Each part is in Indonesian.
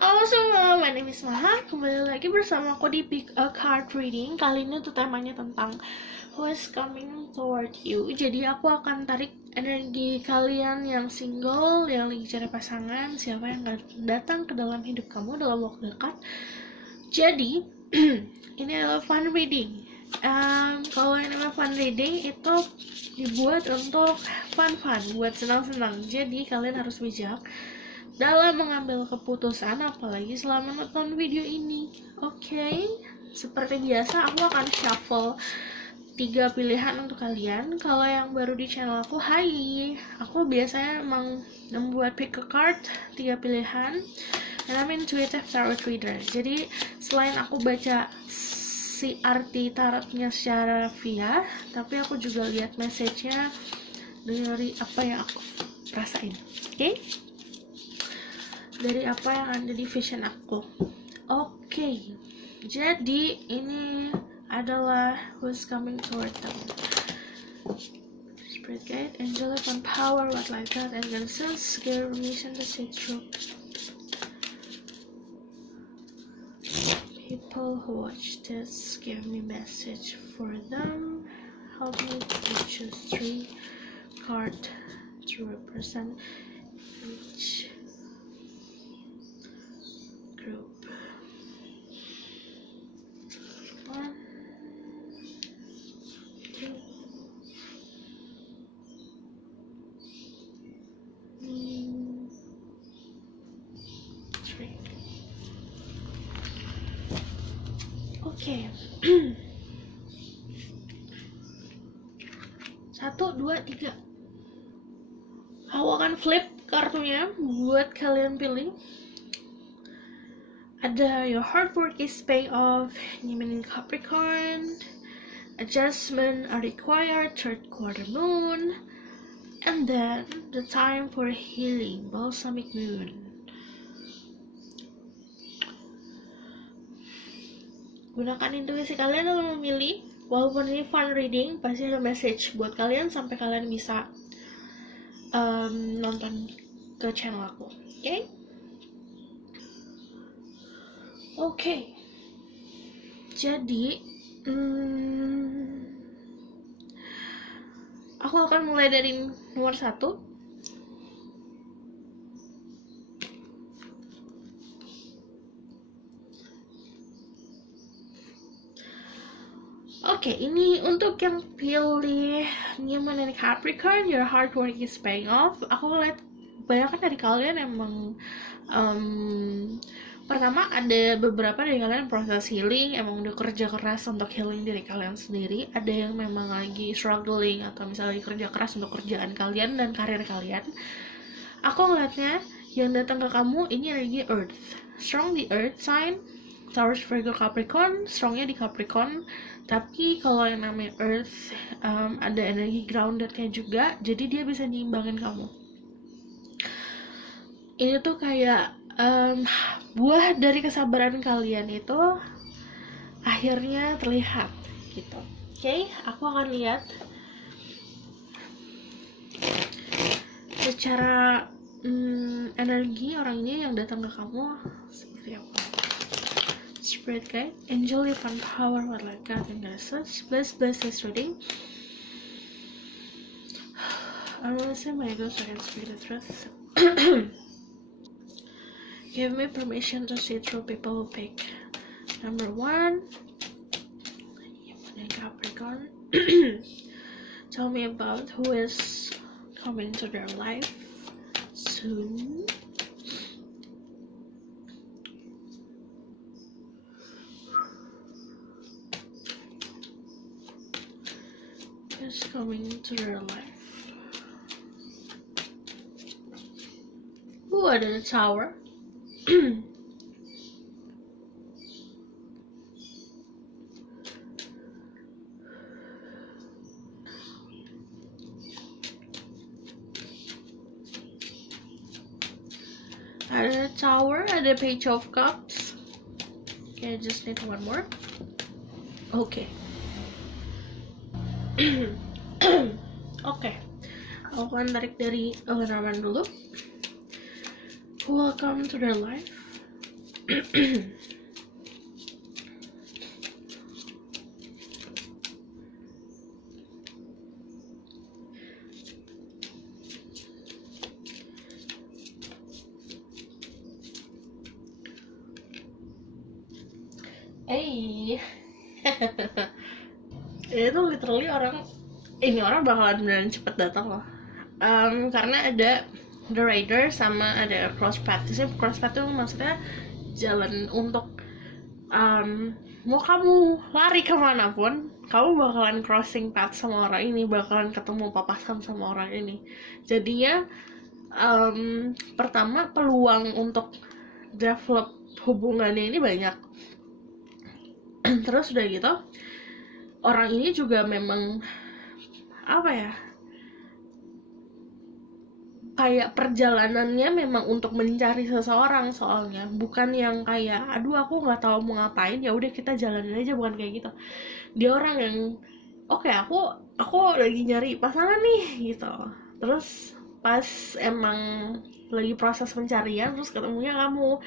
Halo semua, my name is Maha. Kembali lagi bersama aku di Pick a Card Reading. Kali ini tuh temanya tentang who is coming toward you. Jadi aku akan tarik energi kalian yang single, yang lagi cari pasangan, siapa yang datang ke dalam hidup kamu dalam waktu dekat. Jadi ini adalah fun reading. Kalau yang namanya fun reading itu dibuat untuk fun, buat senang-senang. Jadi kalian harus bijak dalam mengambil keputusan, apalagi selama nonton video ini. Oke, seperti biasa aku akan shuffle 3 pilihan untuk kalian. Kalau yang baru di channel aku, hai, aku biasanya emang membuat pick a card 3 pilihan, and I'm intuitive tarot reader. Jadi selain aku baca si arti tarotnya secara via, tapi aku juga lihat message-nya dari apa yang aku rasain. Oke? Dari apa yang ada di vision aku. Oke. Jadi ini adalah who's coming toward them. Spirit guide, angelic and power, what like that, and then says give permission to see through. People who watch this, give me message for them. Help me to choose 3 cards to represent each group. 1, 2, 3. Oke. 1, 2, 3. Aku akan flip kartunya buat kalian pilih. Ada your hard work is paying off, Gemini Capricorn, adjustment are required, 3rd quarter moon, and then the time for healing, balsamic moon. Gunakan intuisi kalian dalam memilih. Walaupun ini fun reading, pasti ada message buat kalian sampai kalian bisa nonton ke channel aku. Oke. Jadi aku akan mulai dari nomor 1. Oke, ini untuk yang pilih Gemini Capricorn, your hard work is paying off. Aku lihat banyak dari kalian emang pertama ada beberapa dari kalian proses healing, emang udah kerja keras untuk healing diri kalian sendiri. Ada yang memang lagi struggling atau misalnya kerja keras untuk kerjaan kalian dan karir kalian. Aku ngeliatnya yang datang ke kamu ini energi Earth, strong di Earth sign, Taurus, Virgo, Capricorn, strongnya di Capricorn. Tapi kalau yang namanya Earth ada energi groundednya juga, jadi dia bisa nyimbangin kamu. Ini tuh kayak buah dari kesabaran kalian itu akhirnya terlihat gitu. Oke, aku akan lihat secara energi orang ini yang datang ke kamu seperti apa. Spirit guide, angel and power, what like God and message. Bless this reading. I want to say my ghost so I can speak the truth. Give me permission to see through people who pick number 1, Capricorn. Tell me about who is coming to their life soon. Is coming to their life. Ooh, ada the Tower. Ada Tower, ada Page of Cups. Okay, I just need one more. Okay. Oke. Aku akan tarik dari Lenormand dulu. Welcome to their life. Itu literally orang bakalan beneran cepet datang loh. Karena ada the rider sama ada cross path. Cross path itu maksudnya jalan untuk mau kamu lari kemanapun, kamu bakalan crossing path sama orang ini, bakalan ketemu papasan sama orang ini. Jadinya pertama peluang untuk develop hubungannya ini banyak. Terus udah gitu, orang ini juga memang kayak perjalanannya memang untuk mencari seseorang, soalnya bukan yang kayak aduh aku nggak tahu mau ngapain ya udah kita jalanin aja, bukan kayak gitu. Dia orang yang oke, aku lagi nyari pasangan nih gitu. Terus pas emang lagi proses pencarian terus ketemunya kamu.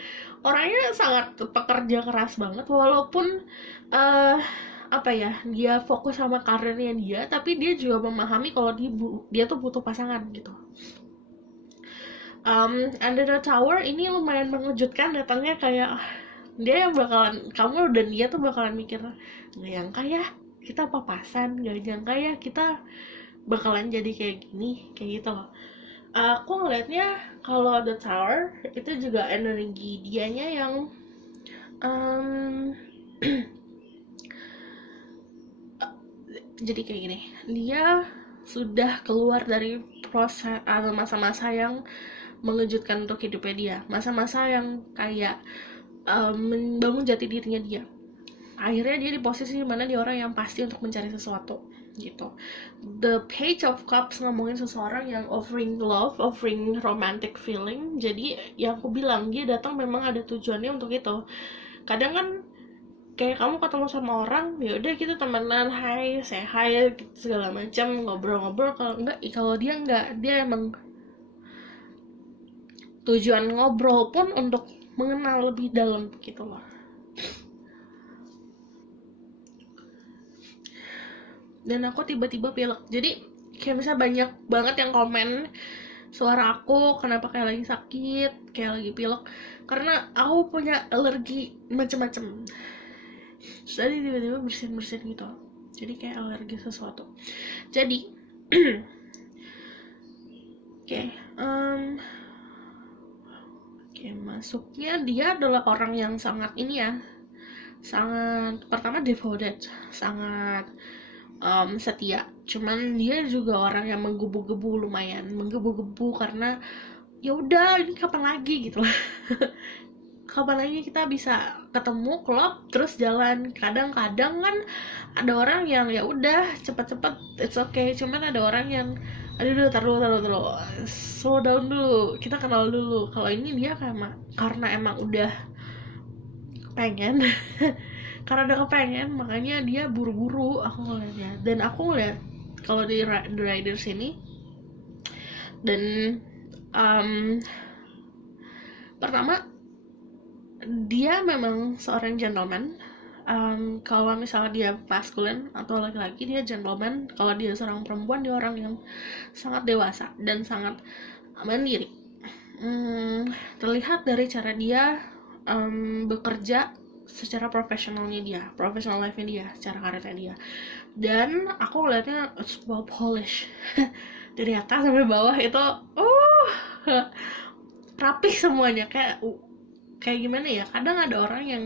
Orangnya sangat pekerja keras banget, walaupun dia fokus sama karirnya dia, tapi dia juga memahami kalau dia tuh butuh pasangan gitu. Under the Tower ini lumayan mengejutkan datangnya, kayak dia yang bakalan, kamu dan dia tuh bakalan mikir nggak nyangka ya kita papasan, nggak nyangka ya kita bakalan jadi kayak gini, kayak gitu loh. Aku ngelihatnya kalau The Tower itu juga energi dianya yang jadi kayak gini, dia sudah keluar dari proses atau masa-masa yang mengejutkan untuk hidupnya dia, masa-masa yang kayak membangun jati dirinya dia. Akhirnya dia di posisi dimana dia orang yang pasti untuk mencari sesuatu gitu. The Page of Cups ngomongin seseorang yang offering love, offering romantic feeling. Jadi yang aku bilang, dia datang memang ada tujuannya untuk itu. Kadang kan kayak kamu ketemu sama orang, ya udah kita temenan, hai, say hi, segala macam, ngobrol-ngobrol. Kalau dia enggak, dia emang tujuan ngobrol pun untuk mengenal lebih dalam gitu loh. Dan aku tiba-tiba pilek, jadi kayak misalnya banyak banget yang komen suara aku kenapa kayak lagi sakit, kayak lagi pilek, karena aku punya alergi macem-macem. Jadi tiba-tiba bersin-bersin gitu, jadi kayak alergi sesuatu. Jadi masuknya dia adalah orang yang sangat sangat pertama devoted, sangat setia. Cuman dia juga orang yang menggebu-gebu, lumayan menggebu-gebu, karena ya udah ini kapan lagi gitu lah. Kapan lagi kita bisa ketemu klub terus jalan. Kadang-kadang kan ada orang yang ya udah cepet-cepet it's okay, cuman ada orang yang aduh taruh slow down dulu, kita kenal dulu. Kalau ini dia karena emang udah pengen karena udah kepengen, makanya dia buru-buru aku ngeliatnya. Dan aku ngeliat kalau di The Riders ini, dan pertama dia memang seorang gentleman. Kalau misalnya dia masculine atau laki-laki, dia gentleman. Kalau dia seorang perempuan, dia orang yang sangat dewasa dan sangat mandiri. Terlihat dari cara dia bekerja secara profesionalnya dia, professional life-nya dia, secara karirnya dia. Dan aku ngeliatnya well polish dari atas sampai bawah itu rapih semuanya, kayak gimana ya, kadang ada orang yang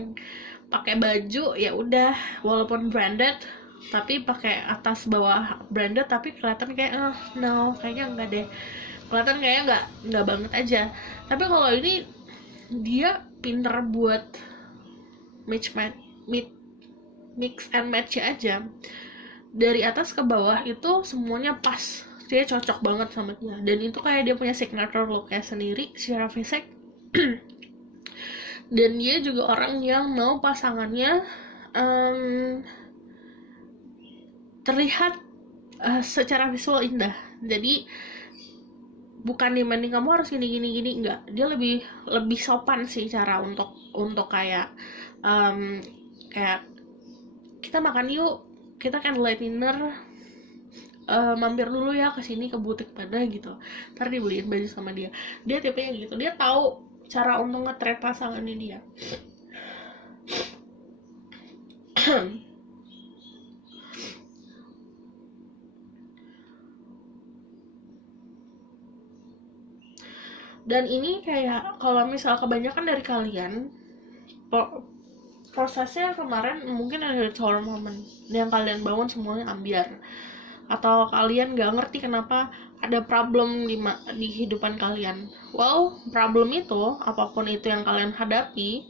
pakai baju ya udah walaupun branded tapi pakai atas bawah branded tapi kelihatan kayak no, kayaknya enggak deh, kelihatan kayaknya enggak banget aja. Tapi kalau ini dia pinter buat mix and match aja, dari atas ke bawah itu semuanya pas, dia cocok banget sama dia. Dan itu kayak dia punya signature look-nya sendiri secara fisik. Dan dia juga orang yang mau pasangannya terlihat secara visual indah. Jadi bukan demanding kamu harus gini, enggak. Dia lebih sopan sih cara untuk kayak kayak kita makan yuk, kita candlelight dinner, mampir dulu ya ke sini ke butik mana gitu, ntar dibeliin baju sama dia. Dia tipenya gitu, dia tahu cara untuk nge-treat pasangannya dia. Dan ini kayak kalau misal kebanyakan dari kalian prosesnya kemarin mungkin ada tower moment yang kalian bangun semuanya ambiar, atau kalian gak ngerti kenapa ada problem di kehidupan kalian. Well, problem itu, apapun itu yang kalian hadapi,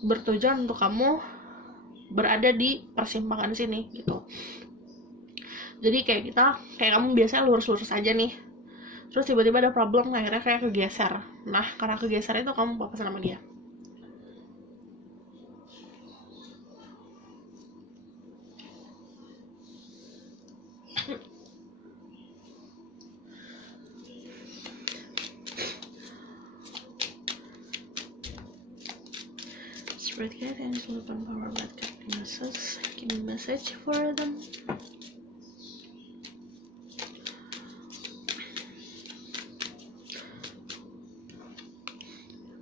bertujuan untuk kamu berada di persimpangan sini gitu. Jadi kayak kamu biasanya lurus-lurus aja nih, terus tiba-tiba ada problem, akhirnya kayak kegeser. Nah, karena kegeser itu kamu papasan sama dia. Spirit guide and open power but give me message for them.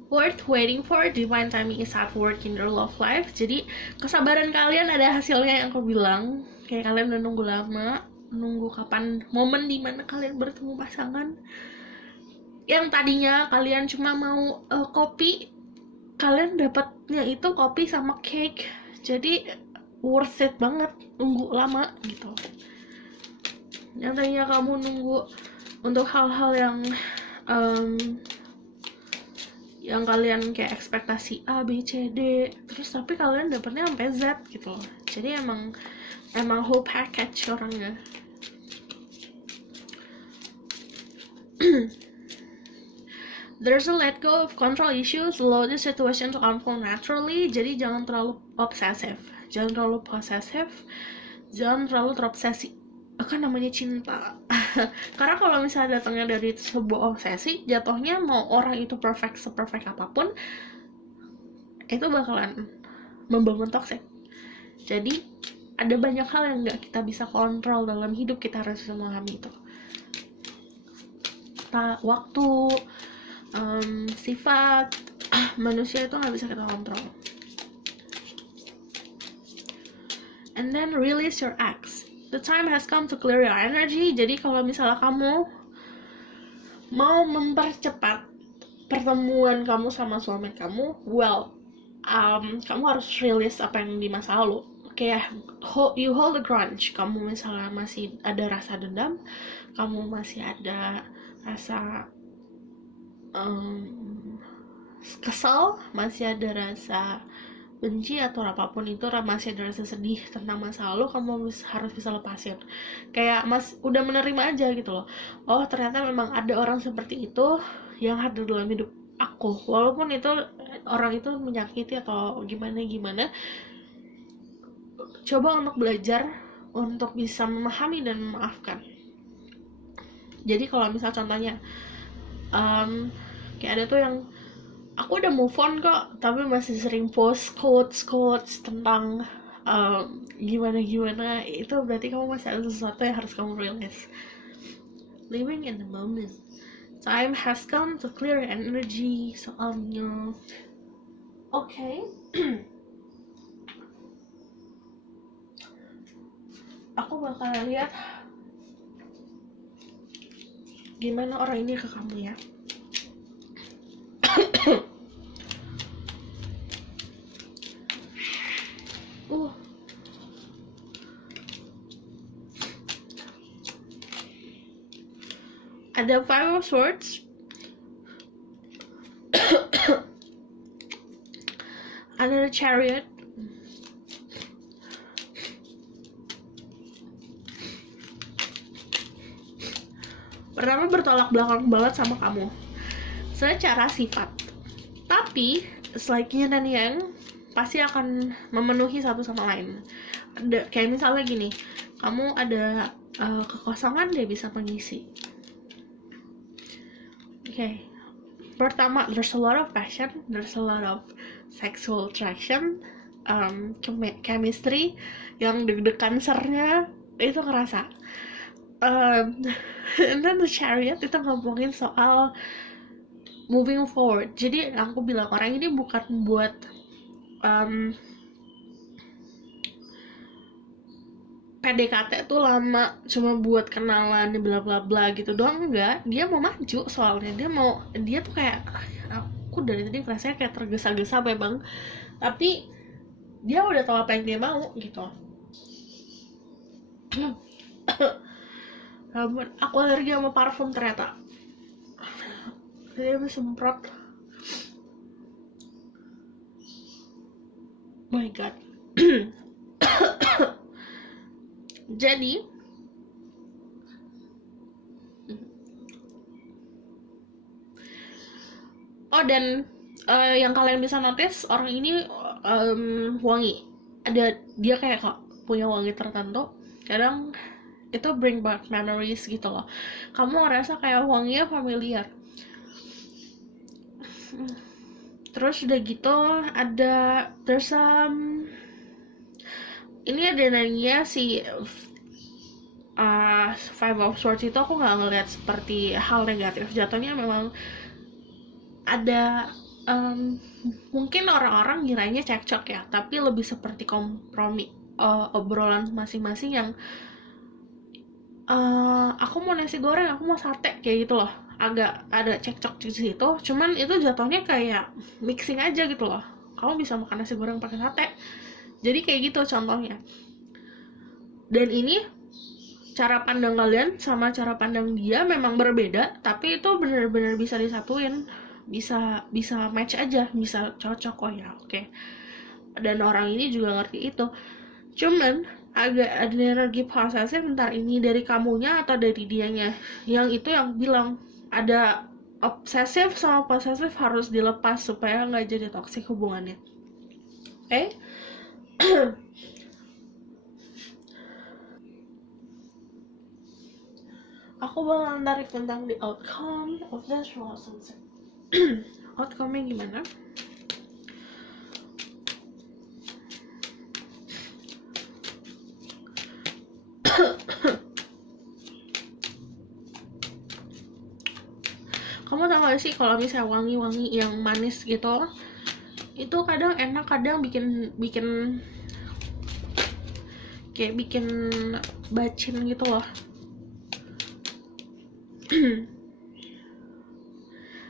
Worth waiting for, divine timing is at work in your love life. Jadi kesabaran kalian ada hasilnya yang aku bilang. Kayak kalian udah nunggu lama, nunggu kapan momen dimana kalian bertemu pasangan. Yang tadinya kalian cuma mau kopi, kalian dapatnya itu kopi sama cake. Jadi worth it banget nunggu lama gitu. Yang tadinya kamu nunggu untuk hal-hal yang kalian kayak ekspektasi A, B, C, D, terus tapi kalian dapetnya sampai Z gitu loh. Jadi emang whole package orangnya. There's a let go of control issues, allow the situation to unfold naturally. Jadi jangan terlalu obsesif, jangan terlalu posesif, jangan terlalu terobsesi. Kan namanya cinta. Karena kalau misalnya datangnya dari sebuah obsesi, jatuhnya mau orang itu seperfect apapun, itu bakalan membangun toxic. Jadi ada banyak hal yang nggak kita bisa kontrol dalam hidup, kita harus bisa memahami itu. Waktu, sifat manusia itu nggak bisa kita kontrol. And then release your ex. The time has come to clear your energy. Jadi kalau misalnya kamu mau mempercepat pertemuan kamu sama suami kamu, well, kamu harus release apa yang di masa lalu. Kayak you hold a grudge. Kamu misalnya masih ada rasa dendam, kamu masih ada rasa kesal, masih ada rasa benci atau apapun itu, masih ada rasa sedih tentang masa lalu, kamu harus bisa lepasin. Kayak udah menerima aja gitu loh. Oh, ternyata memang ada orang seperti itu yang hadir dalam hidup aku, walaupun itu orang itu menyakiti atau gimana. Coba untuk belajar untuk bisa memahami dan memaafkan. Jadi kalau misal contohnya kayak ada tuh yang aku udah move on kok, tapi masih sering post quotes tentang gimana, itu berarti kamu masih ada sesuatu yang harus kamu realize. Living in the moment. Time has come to clear energy. Soalnya okay. Aku bakal lihat gimana orang ini ke kamu ya. Ada Five of Swords. Ada the Chariot. Pertama bertolak belakang banget sama kamu secara sifat, tapi like yin dan yang pasti akan memenuhi satu sama lain. Kayak misalnya gini, kamu ada kekosongan, dia bisa mengisi. Okay, pertama, there's a lot of passion, there's a lot of sexual attraction, chemistry, yang deg-degan sernya itu kerasa. And then the Chariot itu ngomongin soal moving forward. Jadi aku bilang orang ini bukan buat PDKT tuh lama cuma buat kenalan bla bla bla gitu doang, enggak. Dia mau maju, soalnya dia tuh kayak, aku dari tadi rasanya kayak tergesa-gesa memang, tapi dia udah tahu apa yang dia mau gitu. Aku alergi sama parfum ternyata. Dia bisa semprot. My god. Jadi dan yang kalian bisa notice, orang ini wangi. Dia kayak punya wangi tertentu. Kadang itu bring back memories gitu loh. Kamu ngerasa kayak wanginya familiar. Terus udah gitu ini ada nanya si Five of Swords itu, aku nggak ngeliat seperti hal negatif. Jatuhnya memang ada mungkin orang-orang ngiranya cekcok ya, tapi lebih seperti kompromi, obrolan masing-masing yang aku mau nasi goreng, aku mau sate, kayak gitu loh. Agak ada cekcok di situ, cuman itu jatuhnya kayak mixing aja gitu loh. Kamu bisa makan nasi goreng pakai sate, jadi kayak gitu contohnya. Dan ini cara pandang kalian sama cara pandang dia memang berbeda, tapi itu benar-benar bisa disatuin, bisa match aja, bisa cocok. Oh ya, oke. Dan orang ini juga ngerti itu. Cuman agak ada energi posesif, entar ini dari kamunya atau dari dianya. Yang itu yang bilang ada obsesif sama posesif harus dilepas supaya nggak jadi toksik hubungannya. Oke? Aku bakal tarik tentang the outcome of this relationship. Outcome-nya gimana? Kamu tau gak sih kalau misalnya wangi-wangi yang manis gitu, itu kadang enak, kadang bikin kayak bikin bacin gitu loh.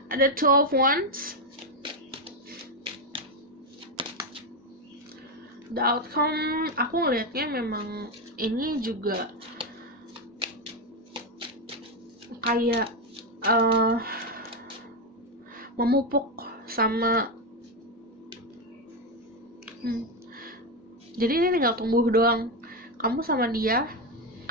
Ada Two of Wands. The outcome, aku ngelihatnya memang ini juga kayak memupuk sama jadi ini tinggal tumbuh doang. Kamu sama dia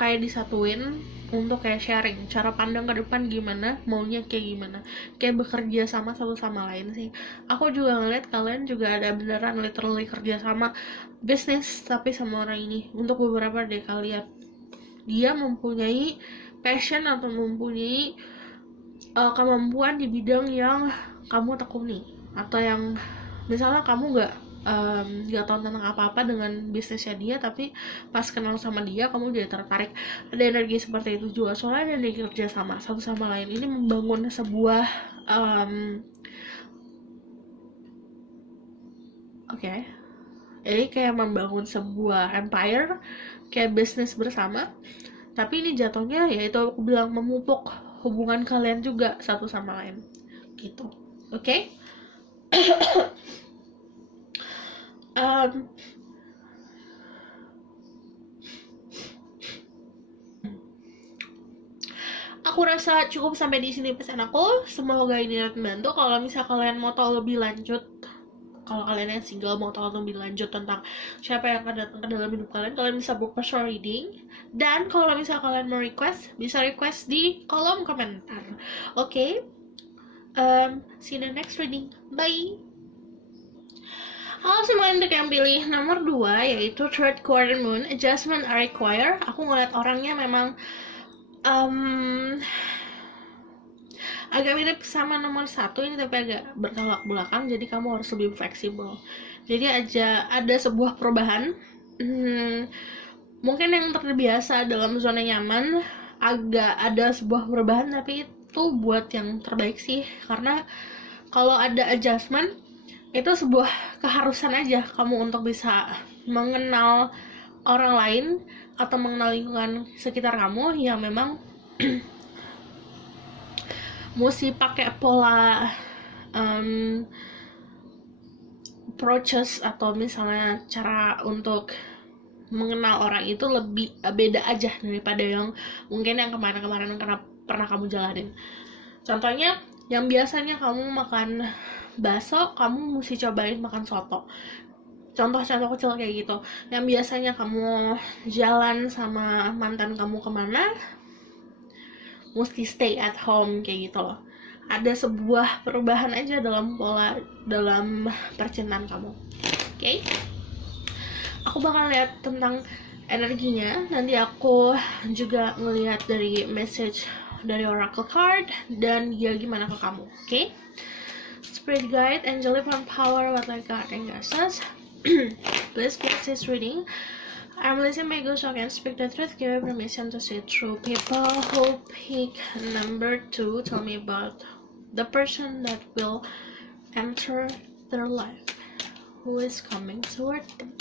kayak disatuin untuk kayak sharing cara pandang ke depan gimana, maunya kayak gimana, kayak bekerja sama satu sama lain sih. Aku juga ngeliat kalian juga ada beneran literally kerja sama bisnis, tapi sama orang ini. Untuk beberapa dari kalian, dia mempunyai passion atau mempunyai kemampuan di bidang yang kamu tekuni, atau yang misalnya kamu nggak tahu tentang apa-apa dengan bisnisnya dia, tapi pas kenal sama dia kamu jadi tertarik. Ada energi seperti itu juga, soalnya ada energi kerja sama satu sama lain. Ini membangun sebuah jadi kayak membangun sebuah empire, kayak bisnis bersama, tapi ini jatuhnya yaitu aku bilang memupuk hubungan kalian juga satu sama lain gitu. Oke? Aku rasa cukup sampai di sini pesan aku. Semoga ini membantu. Kalau misal kalian mau tahu lebih lanjut, kalau kalian yang single mau tahu lebih lanjut tentang siapa yang akan datang ke dalam hidup kalian, kalian bisa book personal reading. Dan kalau misal kalian mau request, bisa request di kolom komentar. Oke? See you in the next reading. Bye. Halo semuanya, untuk yang pilih nomor 2 yaitu third quarter moon, adjustment are required. Aku ngeliat orangnya memang agak mirip sama nomor 1 ini, tapi agak bertolak belakang, jadi kamu harus lebih fleksibel. Jadi ada sebuah perubahan. Mungkin yang terbiasa dalam zona nyaman agak ada sebuah perubahan, tapi itu buat yang terbaik sih, karena kalau ada adjustment itu sebuah keharusan aja kamu untuk bisa mengenal orang lain atau mengenal lingkungan sekitar kamu yang memang mesti pakai pola approaches atau misalnya cara untuk mengenal orang itu lebih beda aja daripada yang mungkin yang kemarin-kemarin pernah kamu jalanin. Contohnya, yang biasanya kamu makan bakso, kamu mesti cobain makan soto. Contoh-contoh kecil kayak gitu. Yang biasanya kamu jalan sama mantan kamu kemana, mesti stay at home kayak gitu loh. Ada sebuah perubahan aja dalam percintaan kamu. Oke? Aku bakal lihat tentang energinya. Nanti aku juga ngelihat dari message dari oracle card dan dia gimana ke kamu. Oke? Spirit guide, angelic power, what I got and guesses. Please bless this reading. I'm listening my ghost, so I can speak the truth. Give me permission to see through. People who pick number 2, tell me about the person that will enter their life. Who is coming toward them?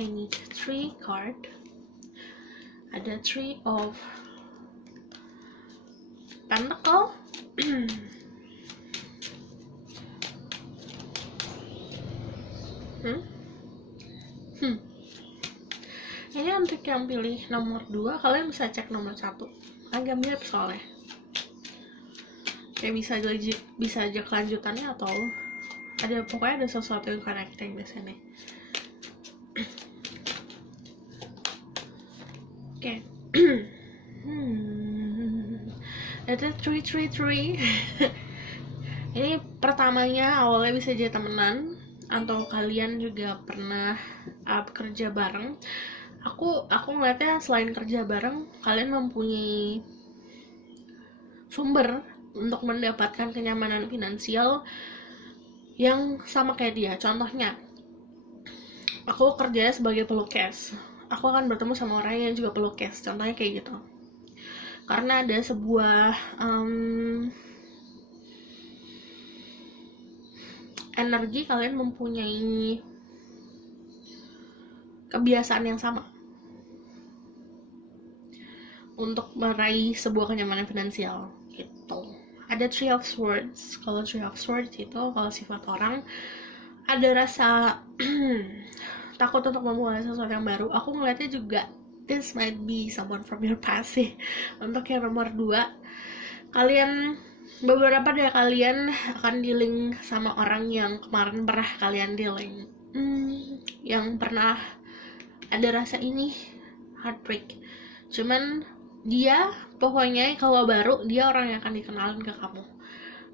I need 3 card. Ada 3 of Pentacle. Ini untuk yang pilih nomor 2, kalian bisa cek nomor 1. Agak mirip soalnya. Kayak bisa aja kelanjutannya atau pokoknya ada sesuatu yang connecting di sini. Oke. Ada 333. Ini pertamanya awalnya bisa jadi temenan atau kalian juga pernah kerja bareng. Aku ngeliatnya selain kerja bareng, kalian mempunyai sumber untuk mendapatkan kenyamanan finansial yang sama kayak dia. Contohnya, aku kerja sebagai pelukis, aku akan bertemu sama orang yang juga pelukis, contohnya kayak gitu. Karena ada sebuah energi, kalian mempunyai kebiasaan yang sama untuk meraih sebuah kenyamanan finansial gitu. Ada 3 of Swords. Kalau 3 of Swords itu kalau sifat orang ada rasa takut untuk memulai sesuatu yang baru. Aku ngeliatnya juga this might be someone from your past sih. Untuk yang nomor 2, beberapa dari kalian akan dealing sama orang yang kemarin pernah kalian dealing, yang pernah ada rasa ini heartbreak. Cuman dia pokoknya kalau baru, dia orang yang akan dikenalin ke kamu.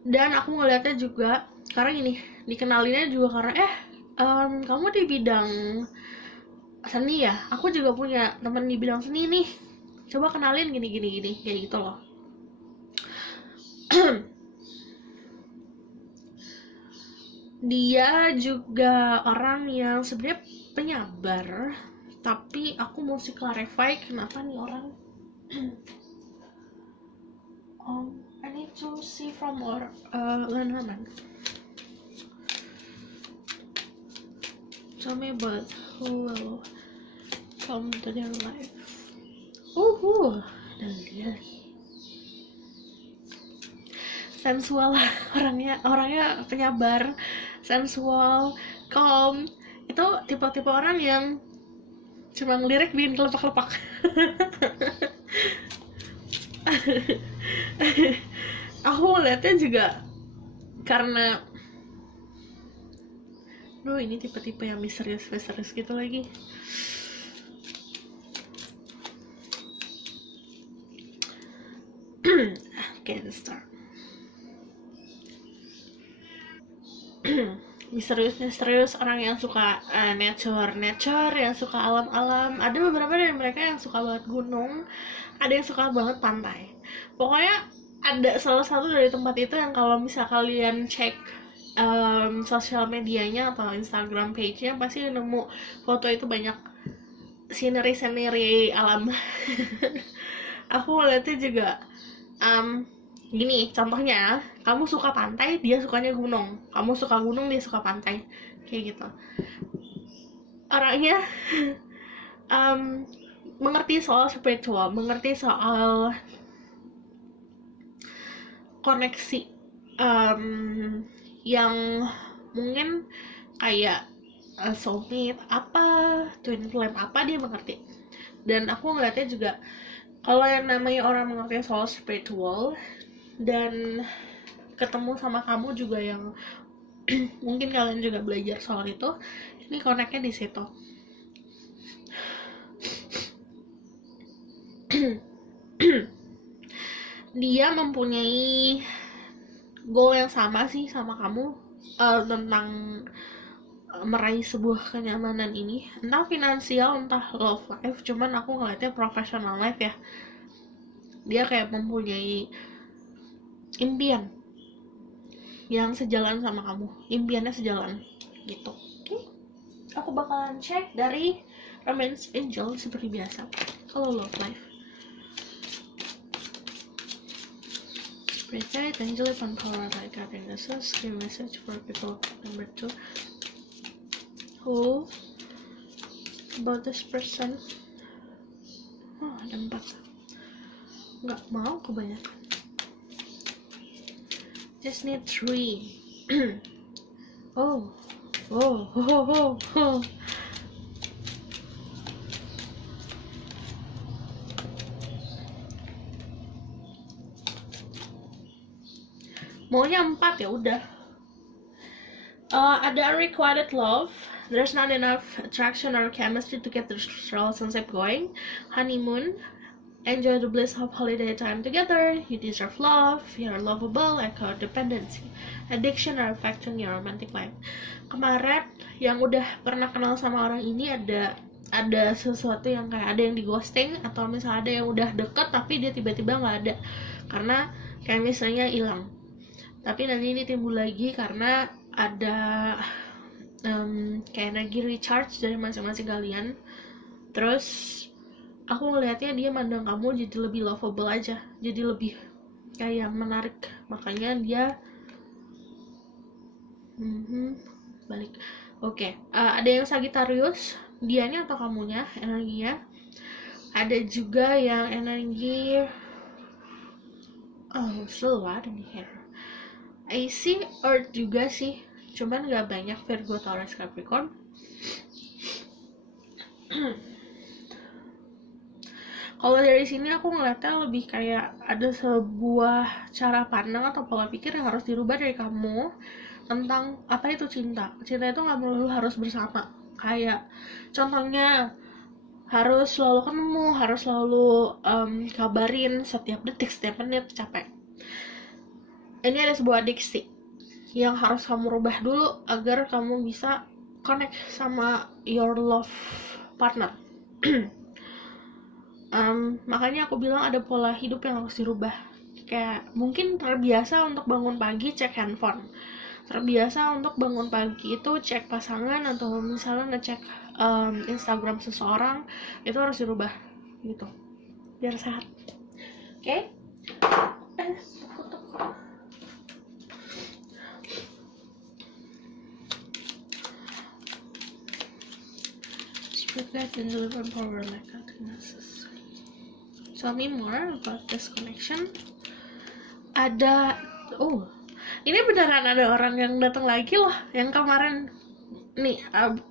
Dan aku ngeliatnya juga karena gini, dikenalinnya juga karena kamu di bidang seni ya, aku juga punya teman di bidang seni nih, coba kenalin gini kayak gitu loh. Dia juga orang yang sebenarnya penyabar, tapi aku mesti clarify kenapa nih orang I need to see from more Lenormand. Tell me about who will come to their life. Dan dia sensual, orangnya penyabar, sensual, calm. Itu tipe-tipe orang yang cuma ngelirik bikin kelepak-kelepak. Aku lihatnya juga karena ini tipe-tipe yang misterius gitu lagi. Okay, let's start. Misterius, orang yang suka nature, yang suka alam-alam. Ada beberapa dari mereka yang suka banget gunung, ada yang suka banget pantai. Pokoknya ada salah satu dari tempat itu yang kalau misal kalian cek sosial medianya atau Instagram page-nya pasti nemu foto itu banyak scenery alam. Aku ngeliatnya juga gini, contohnya kamu suka pantai, dia sukanya gunung, kamu suka gunung, dia suka pantai, kayak gitu. Orangnya mengerti soal spiritual, mengerti soal koneksi yang mungkin kayak soulmate apa, twin flame apa, dia mengerti. Dan aku ngeliatnya juga kalau yang namanya orang mengerti soal spiritual dan ketemu sama kamu juga yang mungkin kalian juga belajar soal itu, ini connect-nya di situ. Dia mempunyai goal yang sama sih sama kamu tentang meraih sebuah kenyamanan ini, entah finansial, entah love life. Cuman aku ngeliatnya professional life ya. Dia kayak mempunyai impian yang sejalan sama kamu, impiannya sejalan gitu. Oke, aku bakalan cek dari Romance Angel seperti biasa. Kalau love life, Spirit Guide, Angel, and Power like happiness. Give message for people. Number 2, who about this person? Oh, ada 4. Nggak mau kebanyakan. Just need 3. Oh. Maunya 4 ya udah. Ada unrequited love. There's not enough attraction or chemistry to get the relationship going. Honeymoon. Enjoy the bliss of holiday time together. You deserve love. You're lovable. Codependency. Addiction or affecting your romantic life. Kemarin yang udah pernah kenal sama orang ini ada sesuatu yang kayak ada yang di ghosting, atau misalnya ada yang udah deket tapi dia tiba-tiba nggak ada karena kayak misalnya hilang. Tapi nanti ini timbul lagi karena ada kayak energi recharge dari masing-masing kalian. Terus aku ngelihatnya dia mandang kamu jadi lebih lovable aja, jadi lebih kayak menarik, makanya dia balik. Oke. Ada yang Sagittarius, dianya atau kamunya energinya. Ada juga yang energi still ada nih here. I see Earth juga sih, cuman nggak banyak Virgo, Taurus, Capricorn. Kalau dari sini aku ngeliatnya lebih kayak ada sebuah cara pandang atau pola pikir yang harus dirubah dari kamu tentang apa itu cinta. Cinta itu nggak melulu harus bersama. Kayak contohnya harus selalu ketemu, harus selalu kabarin setiap detik, setiap menit, capek. Ini ada sebuah adiksi yang harus kamu rubah dulu agar kamu bisa connect sama your love partner. Makanya aku bilang ada pola hidup yang harus dirubah. Kayak mungkin terbiasa untuk bangun pagi cek handphone, terbiasa untuk bangun pagi itu cek pasangan atau misalnya ngecek Instagram seseorang, itu harus dirubah gitu biar sehat. Oke? Spirit guide and deliver power like happiness. Tell me more about this connection. Ada ini beneran ada orang yang datang lagi loh. Yang kemarin nih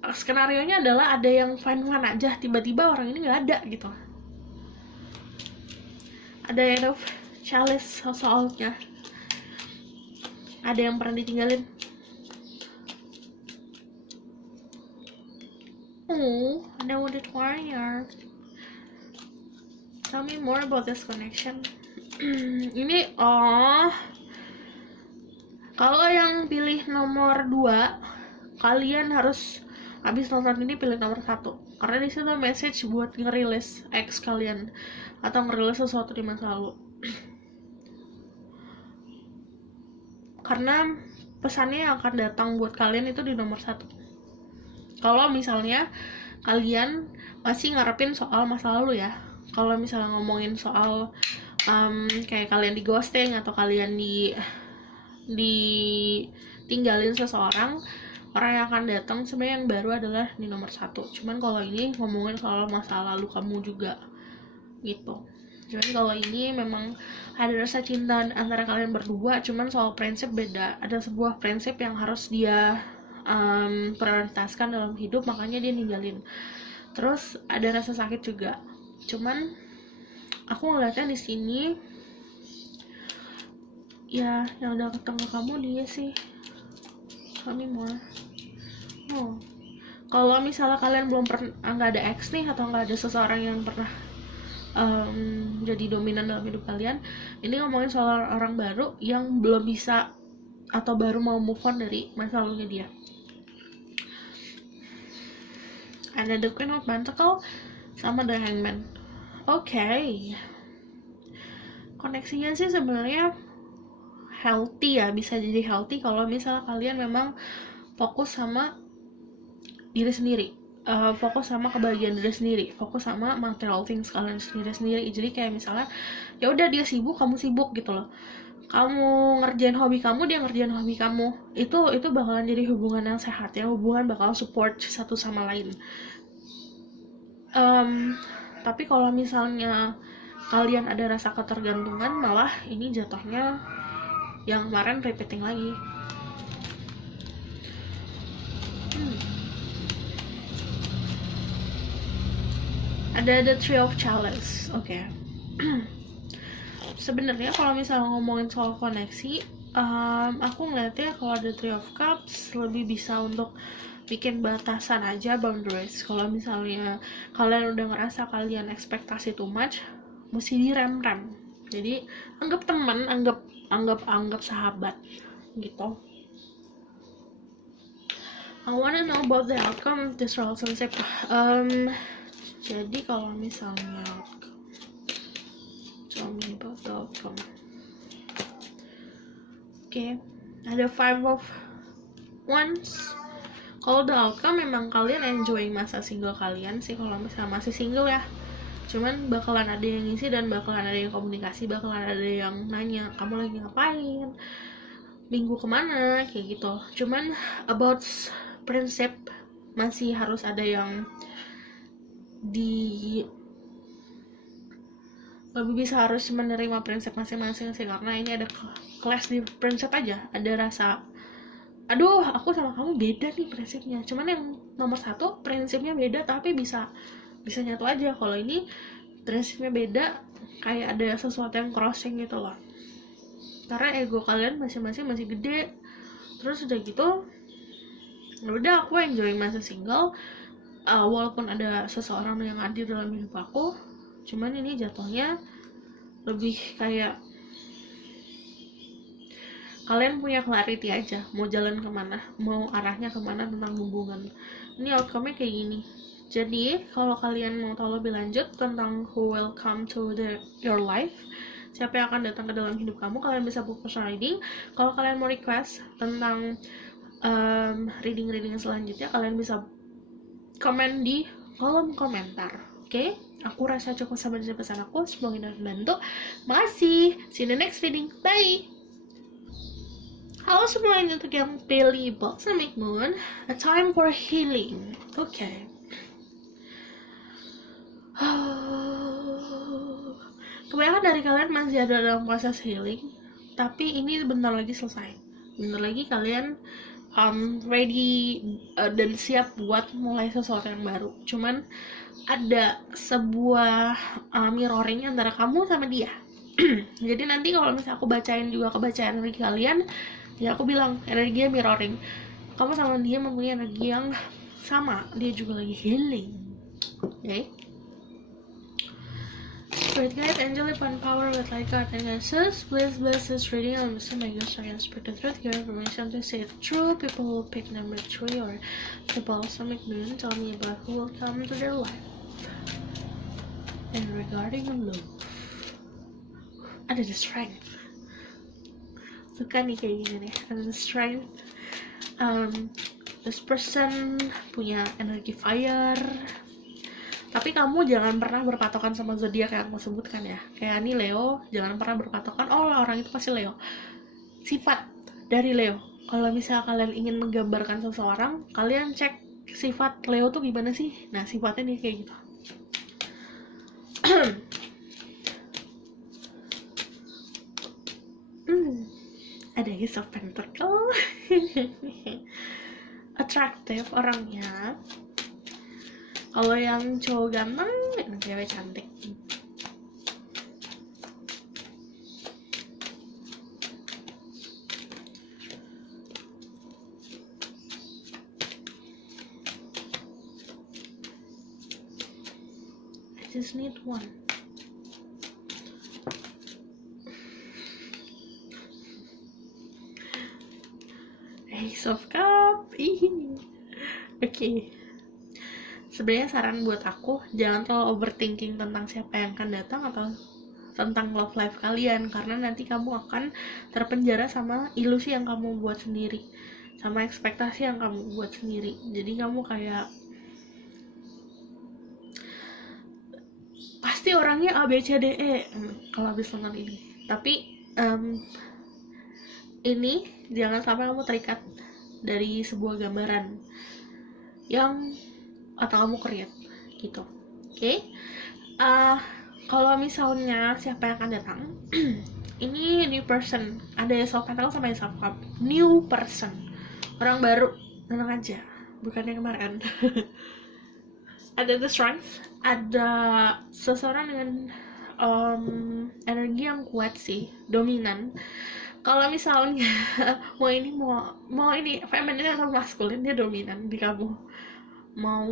skenarionya adalah ada yang fine aja, tiba-tiba orang ini nggak ada gitu. Ada yang chalice soalnya. Ada yang pernah ditinggalin. Ada Wounded Warrior. Tell me more about this connection. Ini kalau yang pilih nomor 2, kalian harus habis nonton ini pilih nomor 1, karena di situ message buat ngerilis ex kalian atau ngerilis sesuatu di masa lalu. karena pesannya yang akan datang buat kalian itu di nomor 1. Kalau misalnya kalian masih ngarepin soal masa lalu ya, kalau misalnya ngomongin soal kayak kalian di ghosting atau kalian ditinggalin seseorang, orang yang akan datang sebenarnya yang baru adalah di nomor 1. Cuman kalau ini ngomongin soal masa lalu kamu juga gitu. Cuman kalau ini memang ada rasa cinta antara kalian berdua, cuman soal prinsip beda. Ada sebuah prinsip yang harus dia prioritaskan dalam hidup, makanya dia ninggalin. Terus ada rasa sakit juga. Cuman aku ngeliatnya di sini ya yang udah ketemu kamu dia sih. Tell me more. Kalau misalnya kalian belum pernah, nggak ada ex nih, atau nggak ada seseorang yang pernah jadi dominan dalam hidup kalian, ini ngomongin soal orang baru yang belum bisa atau baru mau move on dari masa lalunya dia. Ada the Queen of Pentacles sama the Hangman. Oke. Koneksinya sih sebenarnya healthy ya, bisa jadi healthy kalau misalnya kalian memang fokus sama diri sendiri, fokus sama kebahagiaan diri sendiri, fokus sama material things kalian sendiri. Jadi kayak misalnya ya udah dia sibuk, kamu sibuk gitu loh. Kamu ngerjain hobi kamu, dia ngerjain hobi kamu. Itu bakalan jadi hubungan yang sehat ya, hubungan bakal support satu sama lain. Tapi kalau misalnya kalian ada rasa ketergantungan, malah ini jatuhnya yang kemarin repeating lagi. Ada the Three of Chalice. Oke. Sebenarnya kalau misalnya ngomongin soal koneksi, aku ngeliatnya kalau ada Three of Cups lebih bisa untuk bikin batasan aja, boundaries. Kalau misalnya kalian udah ngerasa kalian ekspektasi too much, mesti direm-rem. Jadi anggap teman, anggap sahabat gitu. I wanna know about the outcome of this relationship. Jadi kalau misalnya tell me about the outcome. Oke, ada Five of Wands. Kalau the outcome memang kalian enjoying masa single kalian sih, kalau misalnya masih single ya. Cuman bakalan ada yang ngisi dan bakalan ada yang komunikasi, bakalan ada yang nanya kamu lagi ngapain, minggu kemana, kayak gitu. Cuman about prinsip masih harus ada yang lebih bisa harus menerima prinsip masing-masing sih, karena ini ada kelas di prinsip aja, ada rasa aduh aku sama kamu beda nih prinsipnya. Cuman yang nomor 1 prinsipnya beda tapi bisa nyatu aja. Kalau ini prinsipnya beda, kayak ada sesuatu yang crossing gitu loh, karena ego kalian masing-masing masih gede. Terus udah gitu udah aku enjoying masa single, walaupun ada seseorang yang hadir dalam hidup aku. Cuman ini jatuhnya lebih kayak kalian punya clarity aja mau jalan kemana, mau arahnya kemana tentang hubungan. Ini outcome-nya kayak gini. Jadi kalau kalian mau tahu lebih lanjut tentang who will come to your life, siapa yang akan datang ke dalam hidup kamu, kalian bisa book personal reading. Kalau kalian mau request tentang reading selanjutnya, kalian bisa komen di kolom komentar. Oke? Aku rasa cukup sampai di pesan aku. Semoga ini membantu. Makasih. See you in the next reading. Bye. Halo semuanya, untuk yang pilih Balsamic Moon, a time for healing. Oke. Kebanyakan dari kalian masih ada dalam proses healing, tapi ini bentar lagi selesai. Bentar lagi kalian ready dan siap buat mulai sesuatu yang baru. Cuman ada sebuah mirroring antara kamu sama dia. Jadi nanti kalau misalnya aku bacain juga kebacaan energi kalian, ya aku bilang energinya mirroring. Kamu sama dia mempunyai energi yang sama, dia juga lagi healing. Okay? Spirit guide, angelic power with light guard and guidance. Please bless this reading and wisdom my gifts and speak the truth. Give information to say it true. People will pick number 3 or the Balsamic Moon. Tell me about who will come to their life. And regarding love, ada the strength. suka nih kayak gini nih. Ada strength, this person punya energi fire. Tapi kamu jangan pernah berpatokan sama zodiak yang aku sebutkan ya. Kayak ini Leo, jangan pernah berpatokan oh orang itu pasti Leo. Sifat dari Leo. Kalau misalnya kalian ingin menggambarkan seseorang, kalian cek sifat Leo tuh gimana sih. Nah, sifatnya nih kayak gitu. Ada Ace of Pentacle. Attractive orangnya. Kalau yang cowok ganteng, yang cewek cantik. I just need one. Ace of Cup. Oke. Sebenarnya saran buat aku, jangan terlalu overthinking tentang siapa yang akan datang atau tentang love life kalian, karena nanti kamu akan terpenjara sama ilusi yang kamu buat sendiri, sama ekspektasi yang kamu buat sendiri. Jadi kamu kayak pasti orangnya A B C D E kalau habis nonton ini. Tapi ini jangan sampai kamu terikat dari sebuah gambaran yang atau kamu create gitu. Oke? Kalau misalnya siapa yang akan datang, ini new person, ada Ace of Pentacles sama Ace of Cup, new person, orang baru, tenang aja, bukan yang kemarin. Ada the strength, ada seseorang dengan energi yang kuat sih, dominan. Kalau misalnya mau ini feminine atau maskulin, dia dominan di kamu. Mau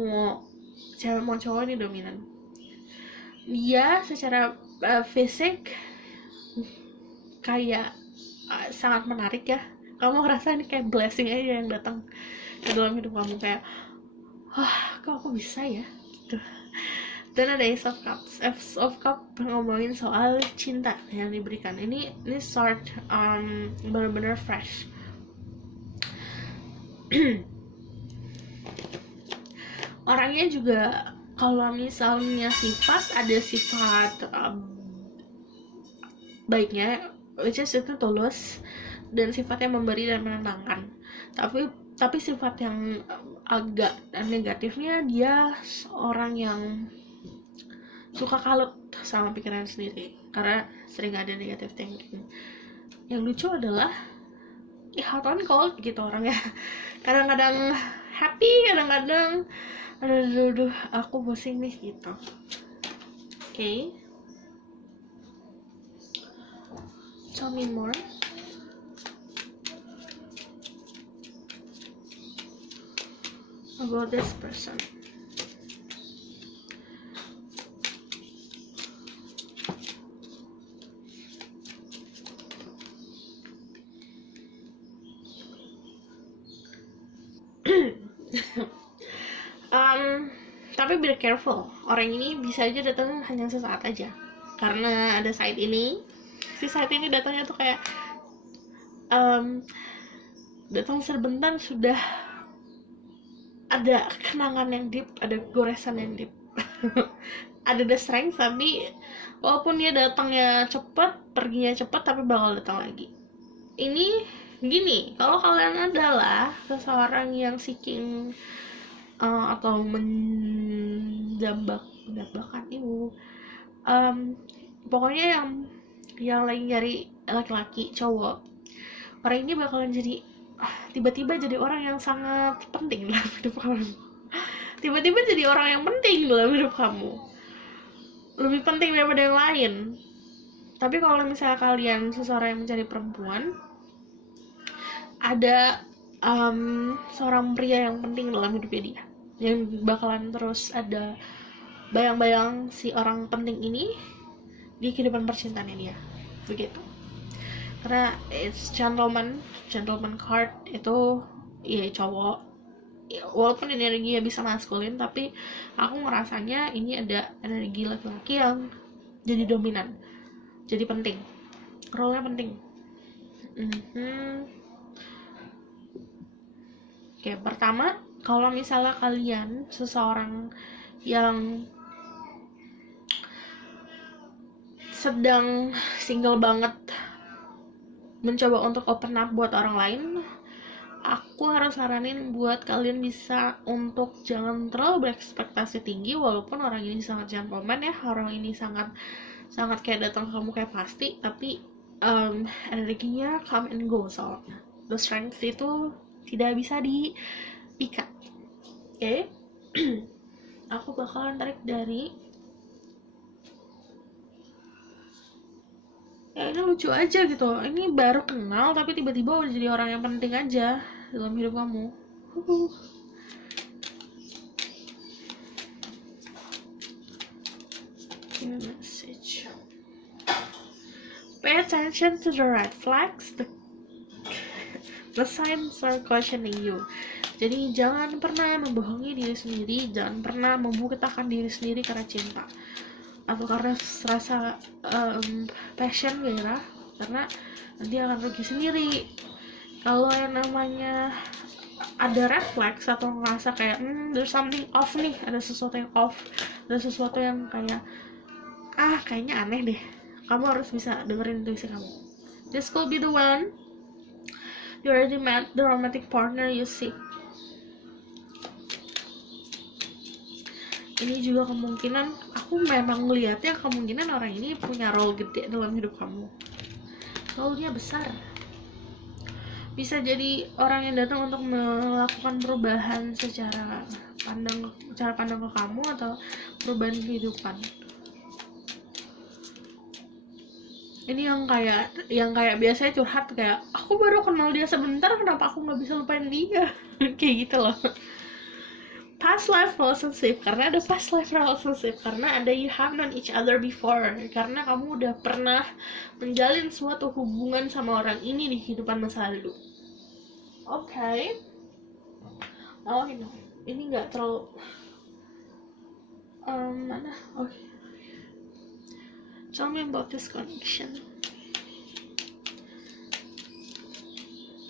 cewek mau cowok, ini dominan. Dia secara fisik kayak sangat menarik ya. Kamu ngerasa ini kayak blessing aja yang datang ke dalam hidup kamu, kayak kok aku bisa ya gitu. Dan ada Ace of Cups. Ace of Cups ngomongin soal cinta yang diberikan. Ini start benar-benar fresh. Orangnya juga kalau misalnya sifat, ada sifat baiknya, which is itu tulus, dan sifatnya memberi dan menenangkan. Tapi sifat yang agak negatifnya, dia orang yang suka kalut sama pikiran sendiri karena sering ada negative thinking. Yang lucu adalah hot and cold gitu orangnya. Kadang-kadang happy, kadang-kadang aduh aku pusing nih gitu. Okay, tell me more about this person. Tapi be careful, orang ini bisa aja datang hanya sesaat aja, karena ada side ini. Si side ini datangnya tuh kayak datang sebentar sudah ada kenangan yang deep, ada goresan yang deep. Ada the strength, tapi walaupun dia datangnya cepat, perginya cepat, tapi bakal datang lagi. Ini gini, kalau kalian adalah seseorang yang seeking atau mendambakan ibu, pokoknya yang lagi nyari laki-laki cowok, orang ini bakalan jadi tiba-tiba jadi orang yang sangat penting dalam hidup kamu. Tiba-tiba jadi orang yang penting dalam hidup kamu, lebih penting daripada yang lain. Tapi kalau misalnya kalian seseorang yang mencari perempuan, ada seorang pria yang penting dalam hidupnya dia, yang bakalan terus ada bayang-bayang si orang penting ini di kehidupan percintaannya dia, begitu. Karena it's gentleman card itu ya cowok, walaupun energinya bisa maskulin, tapi aku ngerasanya ini ada energi laki-laki yang jadi dominan, jadi penting, role-nya penting. Oke, pertama, kalau misalnya kalian seseorang yang sedang single banget mencoba untuk open up buat orang lain, aku harus saranin buat kalian bisa untuk jangan terlalu berekspektasi tinggi. Walaupun orang ini sangat gentleman ya, orang ini sangat kayak datang ke kamu kayak pasti, tapi energinya come and go. Soalnya the strength itu tidak bisa diikat. Oke. Aku bakalan tarik dari ini lucu aja gitu, ini baru kenal tapi tiba-tiba udah jadi orang yang penting aja dalam hidup kamu. Message. Pay attention to the red flags, the signs are cautioning you. Jadi jangan pernah membohongi diri sendiri, jangan pernah membuktikan diri sendiri karena cinta atau karena rasa passion gairah, karena nanti akan rugi sendiri. Kalau yang namanya ada red flags atau ngerasa kayak there's something off nih, ada sesuatu yang off, ada sesuatu yang kayak kayaknya aneh deh, kamu harus bisa dengerin intuisi kamu. This could be the one. You already met the romantic partner you seek. Ini juga kemungkinan, aku memang ngelihatnya kemungkinan orang ini punya role gede dalam hidup kamu. Role-nya besar. Bisa jadi orang yang datang untuk melakukan perubahan secara cara pandang ke kamu atau perubahan kehidupan. Ini yang kayak biasanya curhat kayak, aku baru kenal dia sebentar, kenapa aku nggak bisa lupain dia? Kayak gitu loh. Past life relationship, karena ada past life relationship, karena ada you have known each other before, karena kamu udah pernah menjalin suatu hubungan sama orang ini di kehidupan masa lalu. Oke. Oh ini nggak terlalu mana? Okay. Tell me about this connection.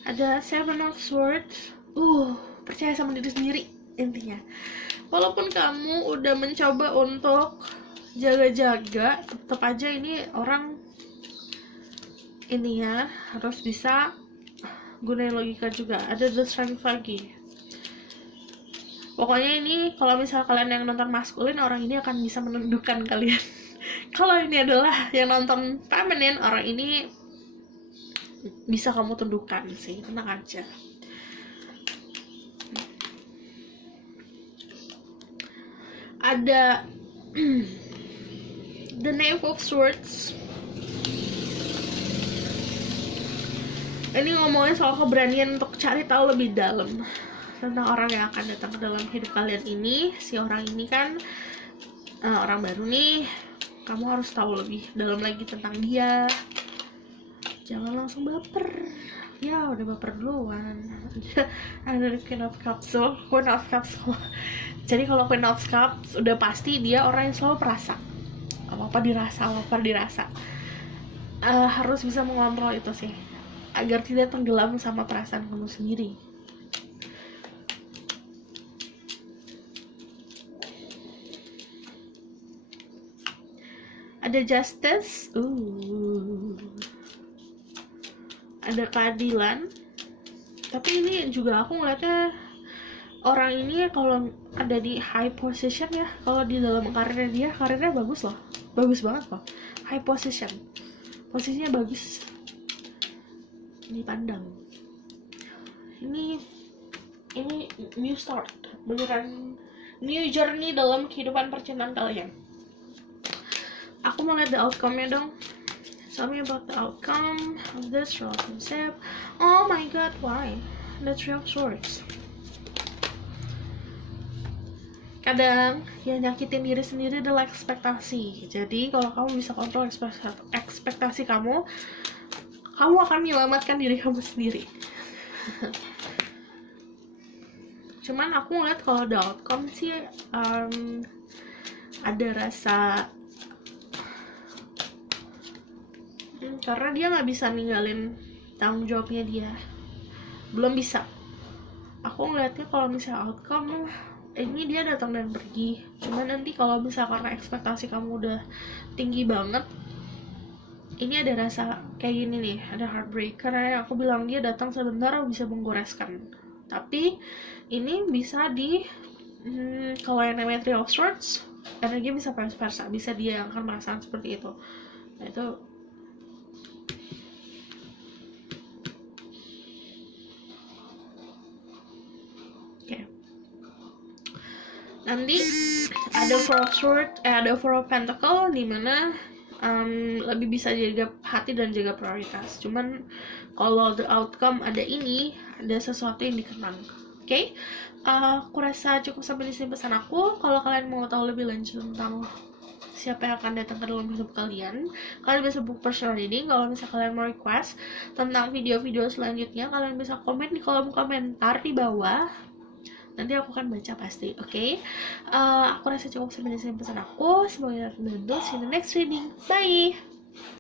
Ada Seven of Swords. Percaya sama diri sendiri intinya. Walaupun kamu udah mencoba untuk jaga-jaga, tetap aja ini orang ini ya harus bisa gunain logika juga. Ada the strength lagi. Pokoknya ini kalau misalnya kalian yang nonton maskulin, orang ini akan bisa menundukkan kalian. Kalau ini adalah yang nonton feminine, orang ini bisa kamu tundukkan sih, tenang aja. Ada the Knave of Swords. Ini ngomongin soal keberanian untuk cari tahu lebih dalam tentang orang yang akan datang ke dalam hidup kalian ini. Si orang ini kan orang baru nih, kamu harus tahu lebih dalam lagi tentang dia. Jangan langsung baper. Ya udah baper duluan. Ada Queen of Cups. Jadi kalau Queen of Cups udah pasti dia orang yang selalu perasa. Apa-apa dirasa. Harus bisa mengontrol itu sih, agar tidak tenggelam sama perasaan kamu sendiri. Ada Justice. Ada keadilan. Tapi ini juga aku ngeliatnya orang ini kalau ada di high position ya, kalau di dalam karirnya bagus loh, bagus banget loh, high position, posisinya bagus dipandang. Ini new start, beneran new journey dalam kehidupan percintaan kalian. Aku mau lihat the outcome-nya dong. Tell me about the outcome of this relationship. Oh my god, why? The Three of Swords. Kadang yang nyakitin diri sendiri adalah ekspektasi. Jadi kalau kamu bisa kontrol ekspektasi kamu akan menyelamatkan diri kamu sendiri. Cuman aku ngeliat kalau the outcome sih ada rasa karena dia nggak bisa ninggalin tanggung jawabnya dia. Belum bisa. Aku ngeliatnya kalau misalnya outcome ini dia datang dan pergi. Cuman nanti kalau misalnya karena ekspektasi kamu udah tinggi banget, ini ada rasa kayak gini nih, ada heartbreak. Karena aku bilang dia datang sebentar bisa menggoreskan. Tapi ini bisa kalau yang namanya Three of Swords, energi bisa vice versa, bisa dia yang akan merasakan seperti itu. Nah itu nanti ada Four of Pentacle di mana lebih bisa jaga hati dan jaga prioritas. Cuman kalau the outcome ada sesuatu yang dikenang. Oke? Aku rasa cukup sampai di sini pesan aku. Kalau kalian mau tahu lebih lanjut tentang siapa yang akan datang ke dalam hidup kalian bisa book personal reading. Kalau misalnya kalian mau request tentang video-video selanjutnya, kalian bisa komen di kolom komentar di bawah. Nanti aku akan baca pasti, oke? Aku rasa cukup sampai di sini pesan aku. Semoga kalian membantu. See you in the next reading. Bye!